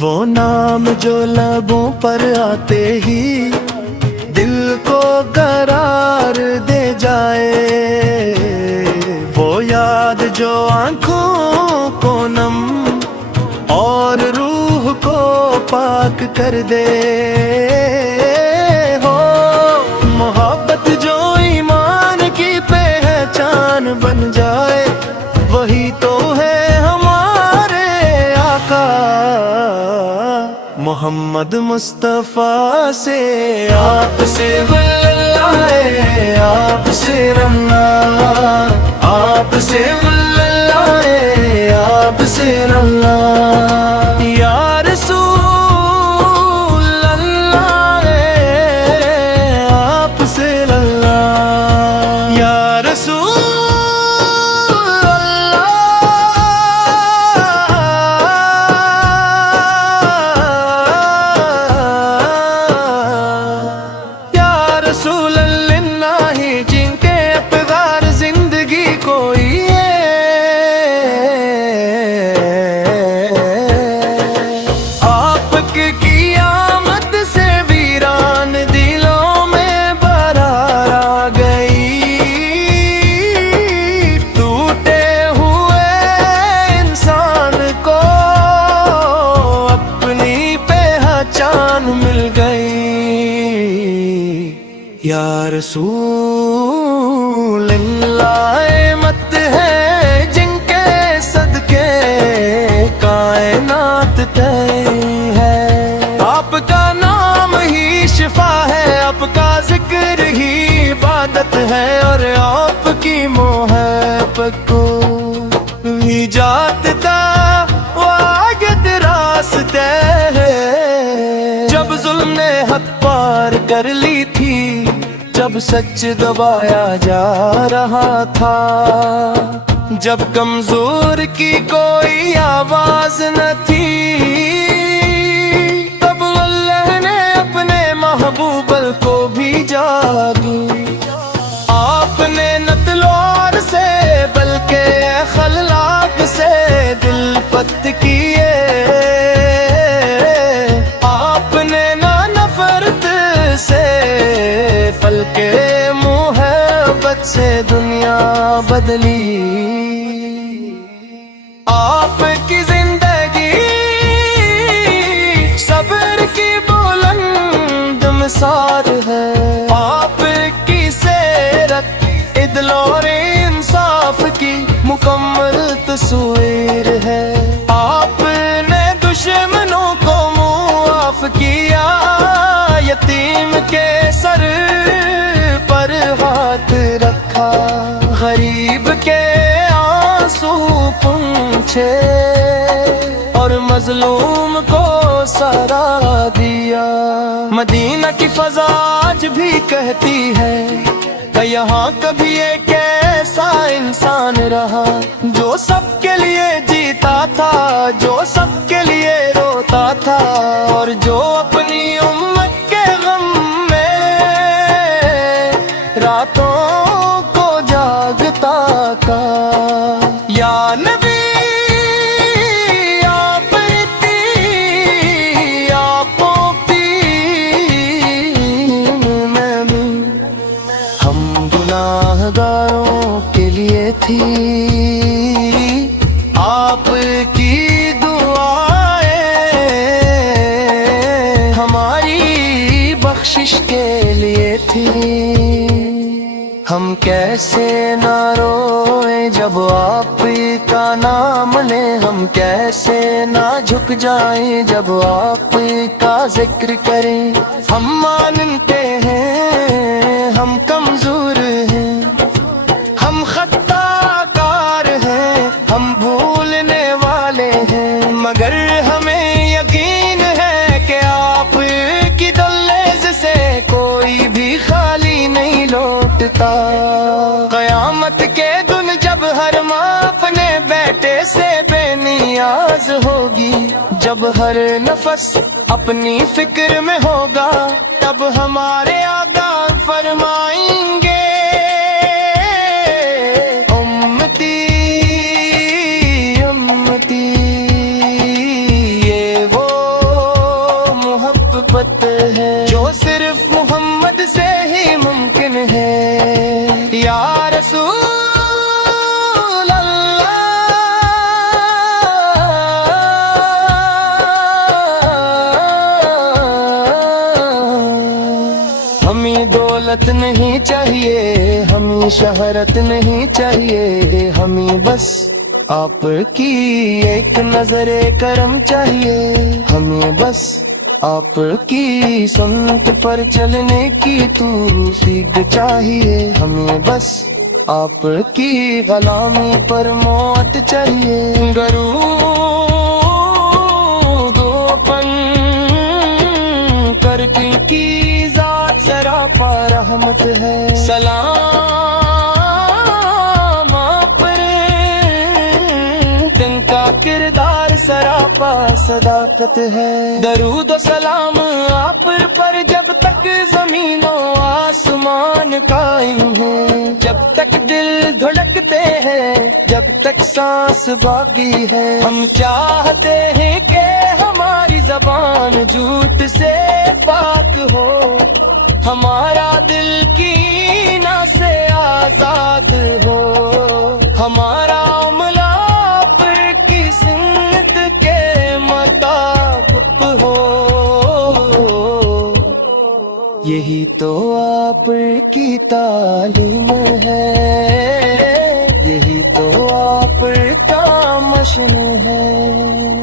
وہ نام جو لبوں پر آتے ہی دل کو قرار دے جائے، وہ یاد جو آنکھوں کو نم اور روح کو پاک کر دے، ہو محبت جو ایمان کی پہچان بن جائے، وہی تو ہے ہمارے آقا محمد مصطفیٰ سے۔ آپ سے ولائے، آپ سے رمنا، آپ سے ولائے، آپ سے رمنا، یا رسول اللہ، آپ سے اللہ، یا رسول رسول اللہ، جن کے اقدار زندگی کوئی آپ کی آمد سے ویران دلوں میں برار آ گئی، ٹوٹے ہوئے انسان کو اپنی پہچان مل گئی، یا رسول اللہ مت ہے جن کے صدقے کائنات طے ہے، آپ کا نام ہی شفا ہے، آپ کا ذکر ہی عبادت ہے، اور آپ کی محبت کو ہی جاتا واگد راستے ہے، جب ظلم نے حد پار کر لی تھی، جب سچ دبایا جا رہا تھا، جب کمزور کی کوئی آواز نہ تھی، تب اللہ نے اپنے محبوب کو بھیجا، آپ نے نہ تلوار سے بلکہ خلاق سے دل فتح کیے، آپ نے نہ نفرت سے بلکہ محبت سے دنیا بدلی، آپ کی زندگی صبر کی بلند مثال ہے، آپ کی سیرت عدل اور انصاف کی مکمل تصویر ہے، آپ نے دشمنوں کو معاف کیا، یتیم کے سر پر ہاتھ رکھا، غریب کے آنسو پونچھے، اور مظلوم کو سہارا دیا، مدینہ کی فضا آج بھی کہتی ہے کہ یہاں کبھی ایک ایسا انسان رہا جو سب کے لیے جیتا تھا، جو سب کے لیے روتا تھا، اور جو اپنی امت کے غم میں راتوں کو جاگتا کا، یا نبی آپ اتنی آپوں کی میں بھی، ہم گناہ گاروں کے لیے تھی آپ کی دعائیں، ہماری بخشش کے لیے تھی، ہم کیسے نہ روئیں جب آپ کا نام لیں، ہم کیسے نہ جھک جائیں جب آپ کا ذکر کریں، ہم مانتے ہیں ہم کمزور ہیں، ہم خطا کار ہیں، ہم بھولنے والے ہیں، مگر ہمیں یقین ہے کہ آپ کی دلیز سے کوئی بھی خالی نہیں لوٹتا، قیامت کے دن جب ہر ماں اپنے بیٹے سے بے نیاز ہوگی، جب ہر نفس اپنی فکر میں ہوگا، تب ہمارے آقا فرمائیں گے امتی امتی، یہ وہ سے ہی ممکن ہے یا رسول اللہ ہمیں دولت نہیں چاہیے ہمیں شہرت نہیں چاہیے ہمیں بس آپ کی ایک نظر کرم چاہیے ہمیں بس آپ کی سنت پر چلنے کی توفیق چاہیے ہمیں بس آپ کی غلامی پر موت چاہیے درود و پن کر کی ذات سراپا رحمت ہے سلام آپ پر دن کا کردار سراپا صداقت ہے درود و سلام آپ پر جب تک زمین و آسمان قائم ہے جب تک دل دھڑکتے ہیں جب تک سانس باقی ہے ہم چاہتے ہیں کہ ہماری زبان جھوٹ سے پاک ہو ہمارا دل کینہ سے آزاد ہو ہمارا عمل آپ کی سنت کے مطابق ہو یہی تو آپ کی تعلیم ہے یہی تو آپ کا مشن ہے